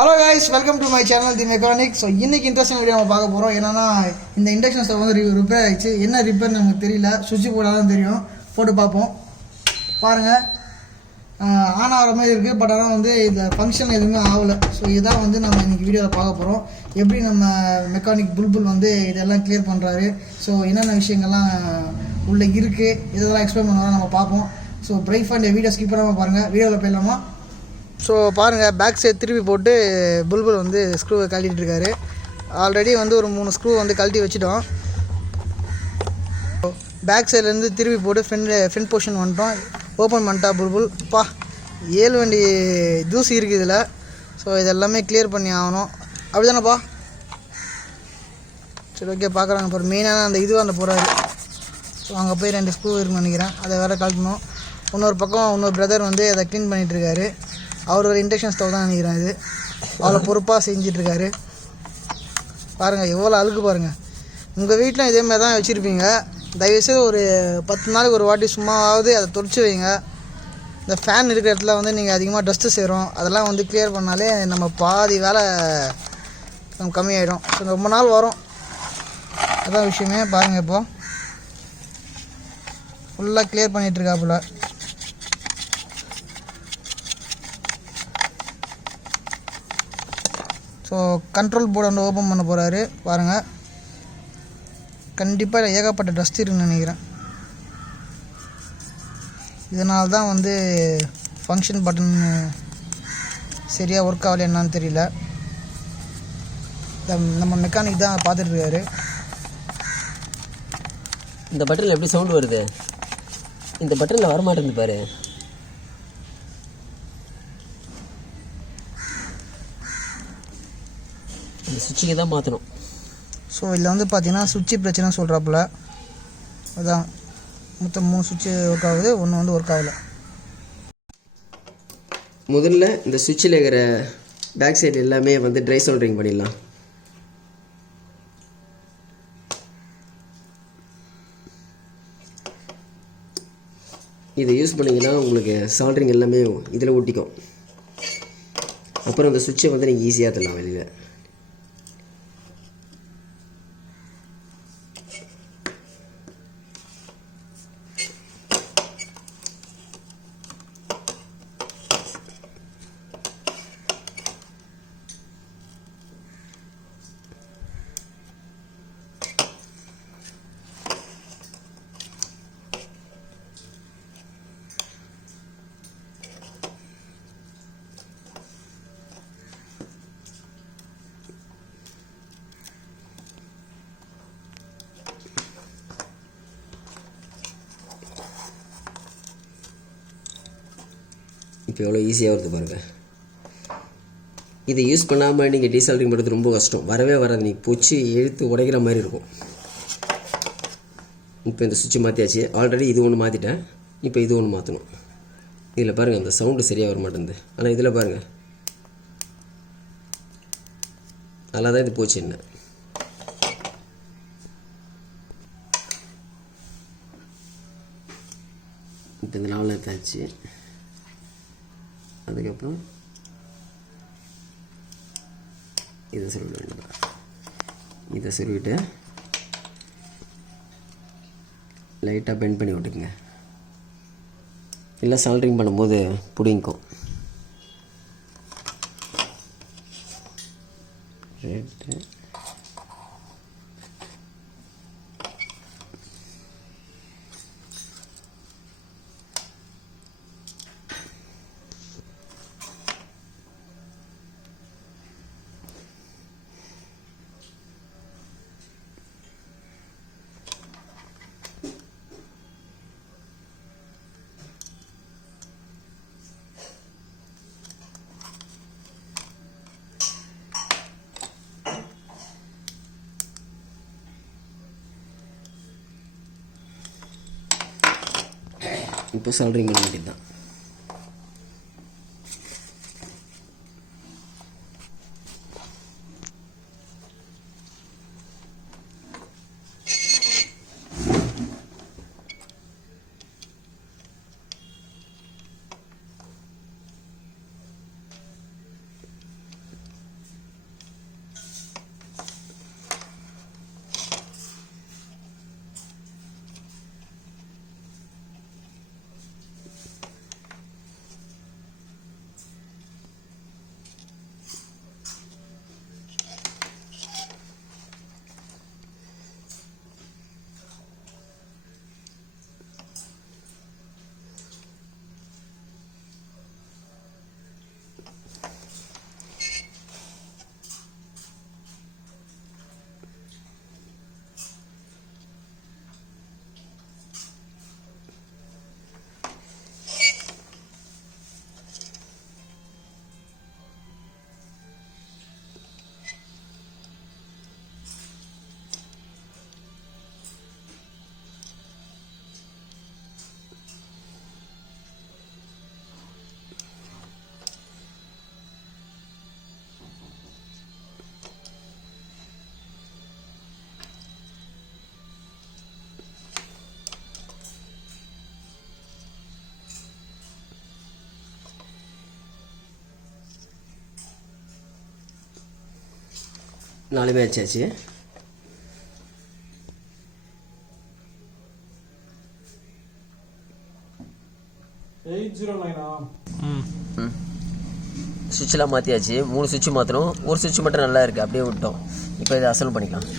Hello guys, welcome to my channel the mechanic. So இன்றைக்கி interesting video நம்ம பார்க்க போகிறோம். என்னன்னா இந்த இண்டக்ஷன் ஸ்டவ் வந்து ரிப்பேர் ஆகிடுச்சு. என்ன ரிப்பேர்னு நமக்கு தெரியல, சுவிட்ச் போட்டால் தான் தெரியும். போட்டு பார்ப்போம். பாருங்கள், ஆன் ஆகிற மாதிரி இருக்குது. பட் ஆனால் வந்து இந்த ஃபங்க்ஷன் எதுவுமே ஆகலை. ஸோ இதுதான் வந்து நம்ம இன்றைக்கி வீடியோவில் பார்க்க போகிறோம். எப்படி நம்ம மெக்கானிக் புல்புல் வந்து இதெல்லாம் கிளியர் பண்ணுறாரு, ஸோ என்னென்ன விஷயங்கள்லாம் உள்ளே இருக்குது, இதெல்லாம் எக்ஸ்பிளைன் பண்ணுவோம், நம்ம பார்ப்போம். ஸோ பிரேக் பண்ண வீடியோ ஸ்கிப் பண்ணாமல் பாருங்கள். வீடியோவில் போயிடலாமா? ஸோ பாருங்கள், பேக் சைடு திருப்பி போட்டு புல்புல் வந்து ஸ்க்ரூவை கழட்டிகிட்டு இருக்காரு. ஆல்ரெடி வந்து ஒரு 3 ஸ்க்ரூ வந்து கழட்டி வச்சுட்டோம். பேக் சைட்லேருந்து திருப்பி போட்டு ஃப்ரண்ட் பொசிஷன் வந்துட்டோம். ஓப்பன் பண்ணிட்டா புல்புல். 7 வண்டி தூசி இருக்குது இதில். ஸோ இதெல்லாமே கிளியர் பண்ணி ஆகணும். அப்படி தானேப்பா? சரி, ஓகே. பார்க்குறாங்க பாரு, மெயினான அந்த அந்த போகிறாரு. ஸோ அங்கே போய் 2 ஸ்க்ரூ இருக்குன்னு நினைக்கிறேன், அதை வேறு கழட்டணும். இன்னொரு பக்கம் இன்னொரு பிரதர் வந்து அதை க்ளீன் பண்ணிகிட்ருக்காரு. அவர் ஒரு இண்டக்ஷன் ஸ்டவ் தான் நினைக்கிறேன். இது அவ்வளோ பொறுப்பாக செஞ்சிட்ருக்காரு. பாருங்கள் எவ்வளோ அழுக்கு பாருங்கள். உங்கள் வீட்டில் இதேமாதிரி தான் வச்சுருப்பீங்க. தயவுசெய்து ஒரு 10 நாளைக்கு ஒரு வாட்டி சும்மாவது அதை துடைச்சி வைங்க. இந்த ஃபேன் இருக்கிற இடத்துல வந்து நீங்கள் அதிகமாக டஸ்ட்டு சேரும். அதெல்லாம் வந்து கிளியர் பண்ணாலே நம்ம பாதி வேலை நம்ம கம்மியாயிடும். ஸோ ரொம்ப நாள் வரும், அதான் விஷயமே. பாருங்கள், இப்போது ஃபுல்லாக கிளியர் பண்ணிகிட்ருக்காப்புல. ஸோ கண்ட்ரோல் போர்டு வந்து ஓப்பன் பண்ண போகிறாரு. பாருங்கள், கண்டிப்பாக ஏகப்பட்ட டஸ்ட் இருக்குன்னு நினைக்கிறேன். இதனால தான் வந்து ஃபங்க்ஷன் பட்டன் சரியாக ஒர்க் ஆகலை, என்னான்னு தெரியல. நம்ம மெக்கானிக் தான் பார்த்துட்ருக்காரு. இந்த பட்டனில் எப்படி சவுண்டு வருது? இந்த பட்டனில் வரமாட்டேங்குது பாரு. இந்த சுவிட்சிங்க தான் மாற்றணும். ஸோ இதில் வந்து பார்த்தீங்கன்னா சுவிட்சு பிரச்சனை சொல்கிறாப்புல. அதான் மொத்தம் 3 சுவிட்சு ஒர்க் ஆகுது, ஒன்று வந்து ஒர்க் ஆகலை. முதல்ல இந்த சுவிட்சில் இருக்கிற பேக் சைடு எல்லாமே வந்து ட்ரை சோல்டரிங் பண்ணிடலாம். இதை யூஸ் பண்ணிங்கன்னா உங்களுக்கு சால்ட்ரிங் எல்லாமே இதில் ஒட்டிக்கும். அப்புறம் அந்த சுவிட்சை வந்து நீங்கள் ஈஸியாக தரலாம் வெளியில். இப்போ எவ்வளோ ஈஸியாக வருது பாருங்கள். இதை யூஸ் பண்ணாமல் நீங்கள் டீசால்ட்ரிங் பண்ணுறது ரொம்ப கஷ்டம், வரவே வராது. நீங்கள் பூச்சி எழுத்து உடைக்கிற மாதிரி இருக்கும். இப்போ இந்த சுவிட்சு மாற்றியாச்சு. ஆல்ரெடி இது ஒன்று மாற்றிட்டேன், இப்போ இது ஒன்று மாற்றணும். இதில் பாருங்கள், அந்த சவுண்டு சரியாக வர மாட்டேங்குது. ஆனால் இதில் பாருங்கள், நல்லா தான் இது போச்சு. என்ன இப்போ இந்த லெவலில் எடுத்தாச்சு. அதுக்கப்புறம் இதை சொல்ல வேண்டியதான். இதை சொல்லிவிட்டு லைட்டாக பெண்ட் பண்ணி விட்டுக்குங்க, இல்லை சால்ட்ரிங் பண்ணும்போது பிடிங்கும். ரைட்டு, இப்போ சால்ட்ரிங் பண்ண வேண்டியது தான். 4 வச்சாச்சு. சுவிட்செலாம் மாற்றியாச்சு. 3 சுவிட்சு மாற்றணும். ஒரு சுவிட்ச் மட்டும் நல்லா இருக்குது, அப்படியே விட்டோம். இப்போ இதை அசல் பண்ணிக்கலாம்.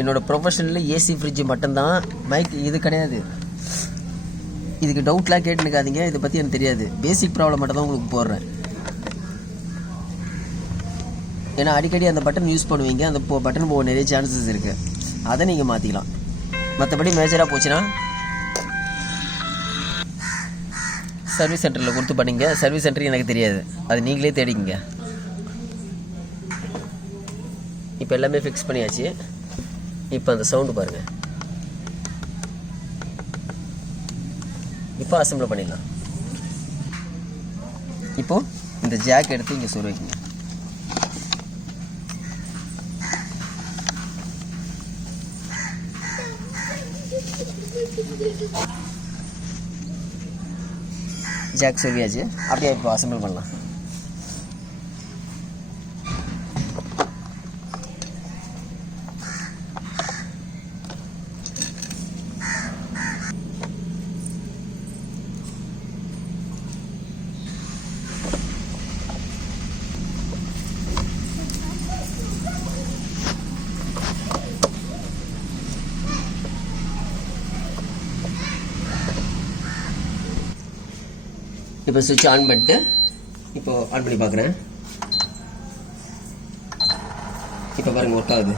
என்னோடய ப்ரொஃபஷனில் ஏசி ஃப்ரிட்ஜு மட்டும்தான், மைக் இது கிடையாது. இதுக்கு டவுட்லாம் கேட்டுனுக்காதீங்க, இதை பற்றி எனக்கு தெரியாது. பேசிக் ப்ராப்ளம் மட்டும் தான் உங்களுக்கு போடுறேன். ஏன்னா அடிக்கடி அந்த பட்டன் யூஸ் பண்ணுவீங்க, அந்த பட்டன் போக நிறைய சான்சஸ் இருக்குது. அதை நீங்கள் மாற்றிக்கலாம். மற்றபடி மேஜராக போச்சுன்னா சர்வீஸ் சென்டரில் கொடுத்து பண்ணிங்க. சர்வீஸ் சென்டர் எனக்கு தெரியாது, அது நீங்களே தேடிங்க. இப்போ எல்லாமே ஃபிக்ஸ் பண்ணியாச்சு. இப்போ அந்த சவுண்டு பாருங்கள். இப்போ அசம்பிள் பண்ணிடலாம். இப்போது இந்த ஜாக் எடுத்து இங்கே சொரு வைக்கணும். ஜாக் சொருவியாச்சு. அப்படியே இப்போ அசம்பிள் பண்ணலாம். இப்போ சுவிட்ச் ஆன் பண்ணிட்டு இப்போ ஆன் பண்ணி பார்க்குறேன். இப்போ பாருங்கள், ஒர்க் ஆகுது.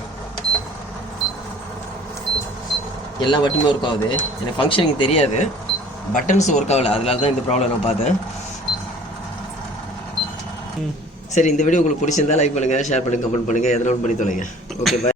எல்லா பட்டனுமே ஒர்க் ஆகுது. எனக்கு ஃபங்க்ஷனிங் தெரியாது, பட்டன்ஸ் ஒர்க் ஆகலை, அதனால தான் இந்த ப்ராப்ளம் நான் பார்த்தேன். சரி, இந்த வீடியோ உங்களுக்கு பிடிச்சிருந்தா லைக் பண்ணுங்கள், ஷேர் பண்ணுங்கள், கமெண்ட் பண்ணுங்கள், எதனாலும் பண்ணி தொலைங்க. ஓகே, பாய்.